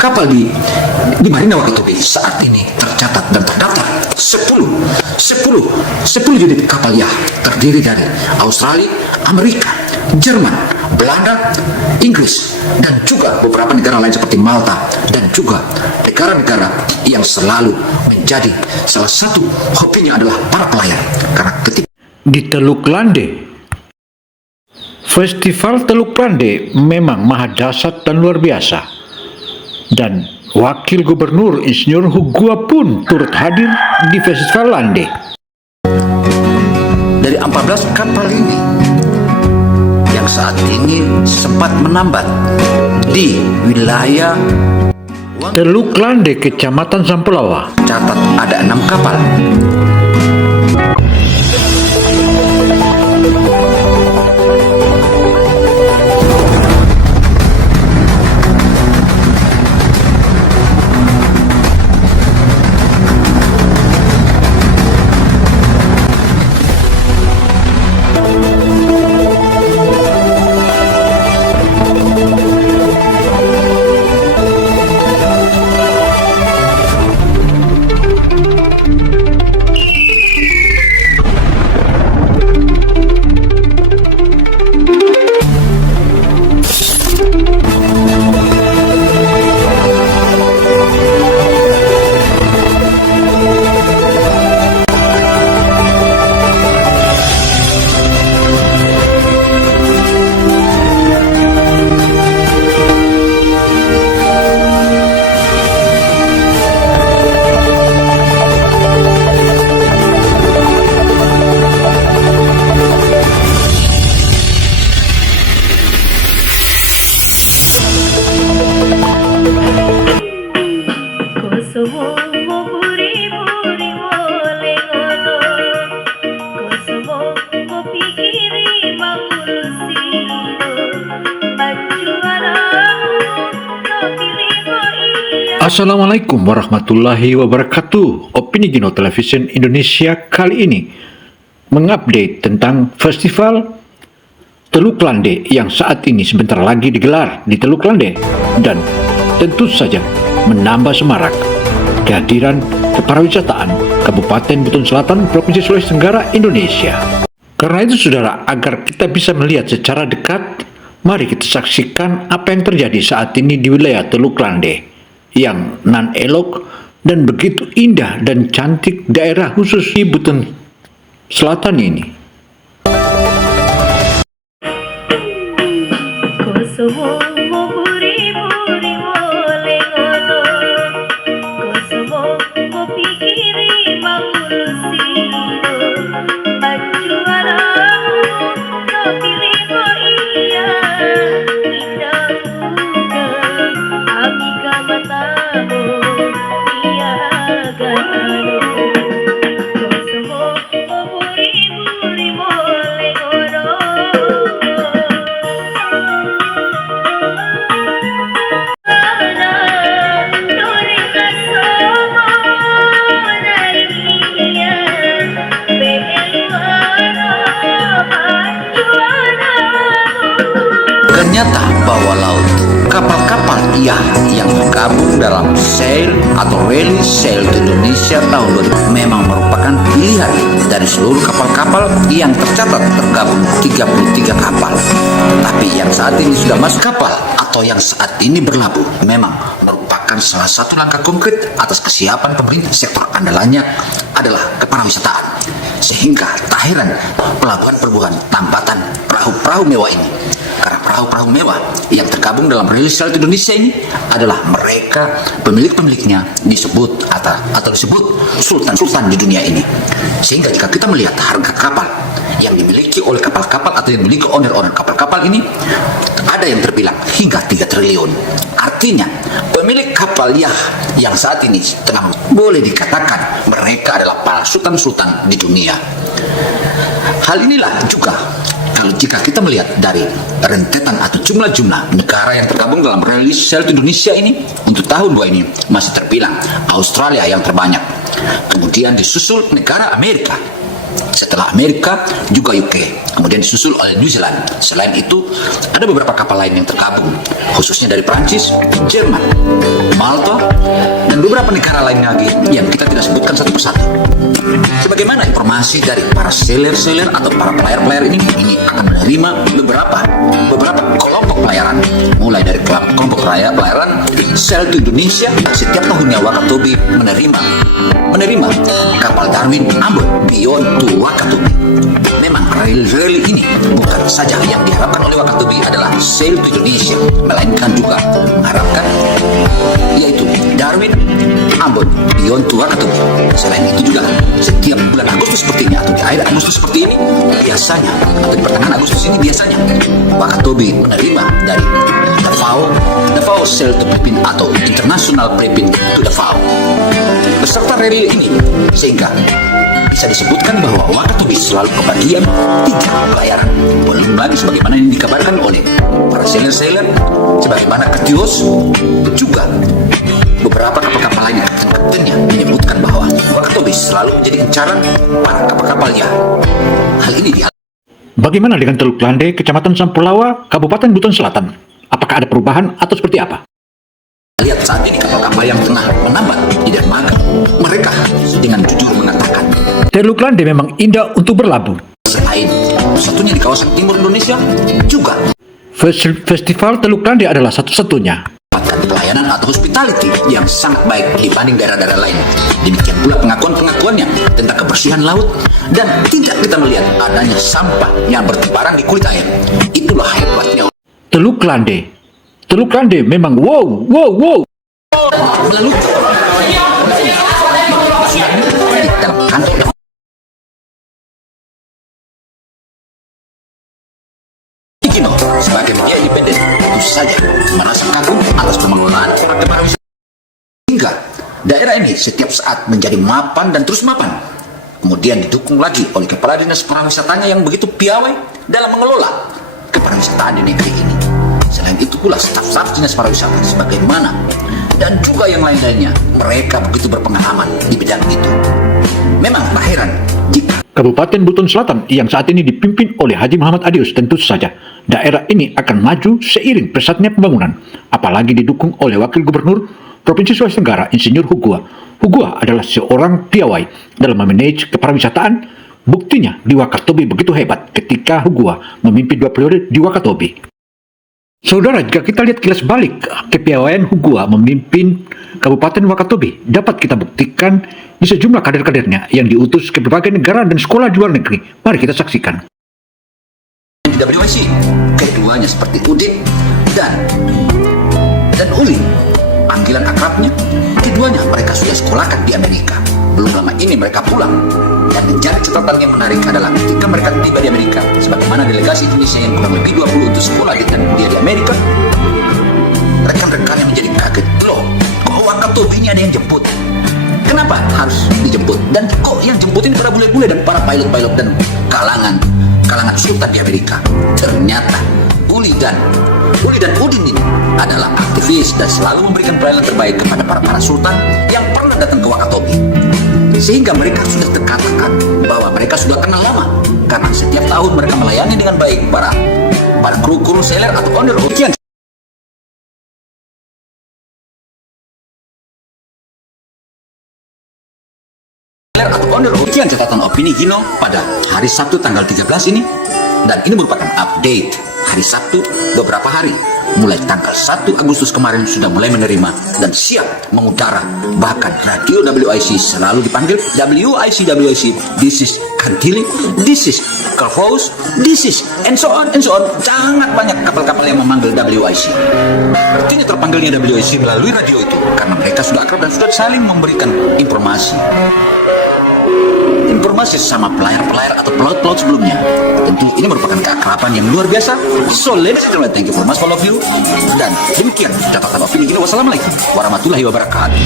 kapal di Marina Wakatobi saat ini tercatat dan terdaftar 10 unit kapal Yah terdiri dari Australia, Amerika, Jerman, Belanda, Inggris, dan juga beberapa negara lain seperti Malta, dan juga negara-negara yang selalu menjadi salah satu hobinya adalah para pelayar. Karena ketika di Teluk Lande, Festival Teluk Lande memang maha dahsyat dan luar biasa, dan Wakil Gubernur Insinyur Hugua pun turut hadir di Festival Lande. dari 14 kapal ini yang saat ini sempat menambat di wilayah Teluk Lande, Kecamatan Sampelawa, catat ada 6 kapal. Assalamualaikum warahmatullahi wabarakatuh. Opini Gino Television Indonesia kali ini mengupdate tentang Festival Teluk Lande yang saat ini sebentar lagi digelar di Teluk Lande, dan tentu saja menambah semarak kehadiran kepariwisataan Kabupaten Buton Selatan, Provinsi Sulawesi Tenggara, Indonesia. Karena itu saudara, agar kita bisa melihat secara dekat, mari kita saksikan apa yang terjadi saat ini di wilayah Teluk Lande yang nan elok dan begitu indah dan cantik daerah khusus di Buton Selatan ini. Ternyata bawah laut kapal-kapal Yah yang tergabung dalam Sail atau Rally Sail to Indonesia tahun 2000 memang merupakan pilihan dari seluruh kapal-kapal yang tercatat tergabung 33 kapal. Tapi yang saat ini sudah masuk kapal atau yang saat ini berlabuh memang merupakan salah satu langkah konkret atas kesiapan pemerintah. Sektor andalannya adalah kepariwisataan, sehingga tak heran pelabuhan-pelabuhan tambatan perahu-perahu mewah ini. Karena perahu-perahu mewah yang tergabung dalam Rally Sail Indonesia ini adalah mereka pemilik-pemiliknya disebut atau disebut sultan-sultan di dunia ini. Sehingga jika kita melihat harga kapal yang dimiliki oleh kapal-kapal atau yang dimiliki owner-owner kapal-kapal ini, ada yang terbilang hingga 3 triliun. Artinya pemilik kapal Yah yang saat ini tengah boleh dikatakan mereka adalah para sultan-sultan di dunia. Hal inilah juga kalau jika kita melihat dari rentetan atau jumlah-jumlah negara yang tergabung dalam Rally Sail Indonesia ini untuk tahun 2 ini masih terbilang Australia yang terbanyak. Kemudian disusul negara Amerika. Setelah Amerika juga UK, kemudian disusul oleh New Zealand. Selain itu ada beberapa kapal lain yang tergabung, khususnya dari Prancis, Jerman, Malta, dan beberapa negara lain lagi yang kita tidak sebutkan satu persatu. Sebagaimana informasi dari para seller atau para pelayar ini akan menerima beberapa kelompok pelayaran, mulai dari kelompok pelayaran Sail to Indonesia. Setiap tahunnya Wakatobi menerima kapal Darwin Ambon Beyond to Wakatobi. Memang rally ini bukan saja yang diharapkan oleh Wakatobi adalah Sail to Indonesia, melainkan juga mengharapkan yaitu Darwin Ambon Beyond to Wakatobi. Selain itu juga setiap bulan Agustus seperti ini atau di akhir Agustus seperti ini biasanya, atau di pertengahan Agustus ini biasanya Wakatobi menerima dari Davao Sail to Philippines atau International Philippines to Davao beserta rally ini, sehingga bisa disebutkan bahwa Wakatobi selalu kebagian 3 pelayaran. Belum lagi sebagaimana yang dikabarkan oleh para seller sebagaimana Ketios, juga beberapa kapal-kapal lainnya, kaptennya menyebutkan bahwa Wakatobi selalu menjadi incaran para kapal-kapalnya. Hal ini Bagaimana dengan Teluk Lande, Kecamatan Sampulawa, Kabupaten Buton Selatan? Apakah ada perubahan atau seperti apa? lihat saat ini kapal-kapal yang tengah menambat di dermaga. Mereka dengan jujur mengatakan, Teluk Lande memang indah untuk berlabuh. Selain satunya di kawasan timur Indonesia, juga Festival Teluk Lande adalah satu-satunya pelayanan atau hospitality yang sangat baik dibanding daerah-daerah lain. Demikian pula pengakuan-pengakuannya tentang kebersihan laut, dan tidak kita melihat adanya sampah yang bertebaran di kulit air. Itulah hebatnya Teluk Lande. Teluk Lande memang wow. Lalu di dalam kantor Kino sebagai media independen itu saja merasa kagum atas pengelolaan pariwisata, hingga daerah ini setiap saat menjadi mapan dan terus mapan. Kemudian didukung lagi oleh kepala dinas pariwisatanya yang begitu piawai dalam mengelola kepariwisataan di negeri ini. Selain itu pula staf-staf dinas pariwisata sebagaimana dan juga yang lain-lainnya, mereka begitu berpengalaman di bidang itu. Memang tak heran jika Kabupaten Buton Selatan yang saat ini dipimpin oleh Haji Muhammad Adius, tentu saja daerah ini akan maju seiring pesatnya pembangunan, apalagi didukung oleh Wakil Gubernur Provinsi Sulawesi Tenggara, Insinyur Hugua. Hugua adalah seorang piawai dalam memanage kepariwisataan. Buktinya di Wakatobi begitu hebat ketika Hugua memimpin 2 periode di Wakatobi. Saudara, jika kita lihat kilas balik kepiawaian Hugua memimpin Kabupaten Wakatobi, dapat kita buktikan di sejumlah kader-kadernya yang diutus ke berbagai negara dan sekolah di luar negeri. Mari kita saksikan. di WIC, keduanya seperti Udin dan Uli, panggilan akrabnya, keduanya mereka sudah sekolahkan di Amerika. Belum lama ini mereka pulang, dan menjadi catatan yang menarik adalah ketika mereka tiba di Amerika, sebagaimana delegasi Indonesia yang kurang lebih 20 untuk sekolah dengan dia di Amerika, rekan-rekannya menjadi kaget. Loh, kok Wakatobi ini ada yang jemput? Kenapa harus dijemput? Dan kok yang jemput ini para bule-bule dan para pilot-pilot dan kalangan sultan di Amerika? Ternyata Uli dan Udin ini adalah aktivis dan selalu memberikan pelayanan terbaik kepada para sultan yang pernah datang ke Wakatobi. Sehingga mereka sudah terkatakan bahwa mereka sudah kenal lama, karena setiap tahun mereka melayani dengan baik para kru seller atau owner ocean. Sekian catatan opini Gino pada hari Sabtu tanggal 13 ini, dan ini merupakan update hari Sabtu beberapa hari. Mulai tanggal 1 Agustus kemarin sudah mulai menerima dan siap mengudara. Bahkan radio WIC selalu dipanggil WIC, this is Kantili, this is Kalfaus, this is and so on. Sangat banyak kapal-kapal yang memanggil WIC. Artinya terpanggilnya WIC melalui radio itu karena mereka sudah akrab dan sudah saling memberikan informasi sama pelayar-pelayar atau pelaut-pelaut sebelumnya. Tentu ini merupakan keakraban yang luar biasa. So ladies and gentlemen, thank you for much all of you. Dan demikian catatan opini kita. Wassalamualaikum warahmatullahi wabarakatuh.